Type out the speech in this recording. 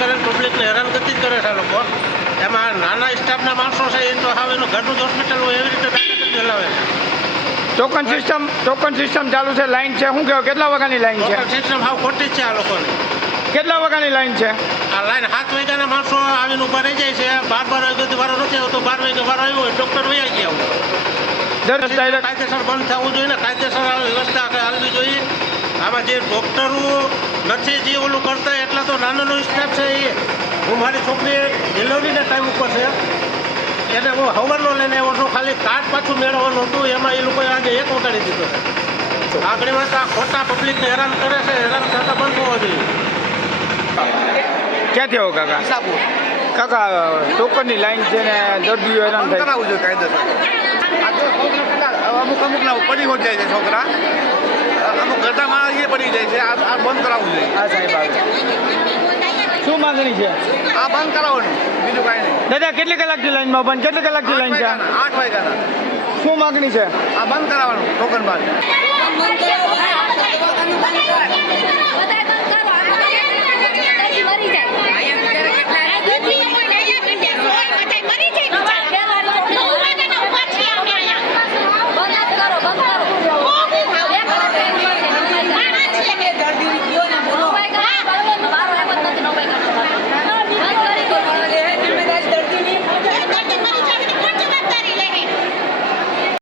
કરીને પબ્લિકને હેરાનગતિ જ કરે છે આ લોકો. એમાં નાના સ્ટાફના માણસો છે એ તો હવે એનું ઘરનું જ હોસ્પિટલ હોય એવી રીતે દાખલ ચલાવે છે. ટોકન સિસ્ટમ ચાલુ છે, લાઈન છે, શું કહેવાય કેટલા વાગ્યાની લાઈન છે? સિસ્ટમ હાવ ખોટી જ છે આ લોકોની. કેટલા વાગ્યાની લાઈન છે? આ લાઈન 7 વાગ્યાના માણસો આવીને ઉભા રહી જાય છે. 12 વાગ્યાથી વારો નથી આવતો. 12 વાગે વારો આવ્યો હોય ડૉક્ટર વહી ગયા હોય. કાયદેસર બંધ થવું જોઈએ ને, કાયદેસર વ્યવસ્થા હાલવી જોઈએ. આમાં જે ડૉક્ટરો નથી જે ઓલું કરતા એટલા તો નાનો સ્ટાફ છે. એ હું મારી છોકરી ડિલિવરીના ટાઈમ ઉપર છે એને હું હવરનો લઈને આવ્યો છું. ખાલી કાર્ડ પાછું મેળવવાનું હતું એમાં એ લોકોએ આજે 1 વગાડી દીધો છે. આગળ વાત આ ખોટા પબ્લિકને હેરાન કરે છે. હેરાન થતા બંધ હોવા જોઈએ. ક્યાંથી આવો કાકા? ઈસાપુર કાકા ટોકનની લાઈન છે ને દર્દીઓ હેરાન થાય. કરાવવું જોઈએ કાયદેસર. આ તો અમુકના પડી હો જાય છે છોકરા, અમુક ઘરડા માણસ એ પડી જાય છે. આ બંધ કરાવવું જોઈએ. હા સાહેબ આવે. શું માંગણી છે? આ બંધ કરાવવાનું, બીજું કાંઈ નહીં. દાદા કેટલી કલાકથી લાઈનમાં બંધ? કેટલી કલાકથી લાઈન છે? 8 વાગ્યાના. શું માંગણી છે? આ બંધ કરાવવાનું ટોકન બાદ.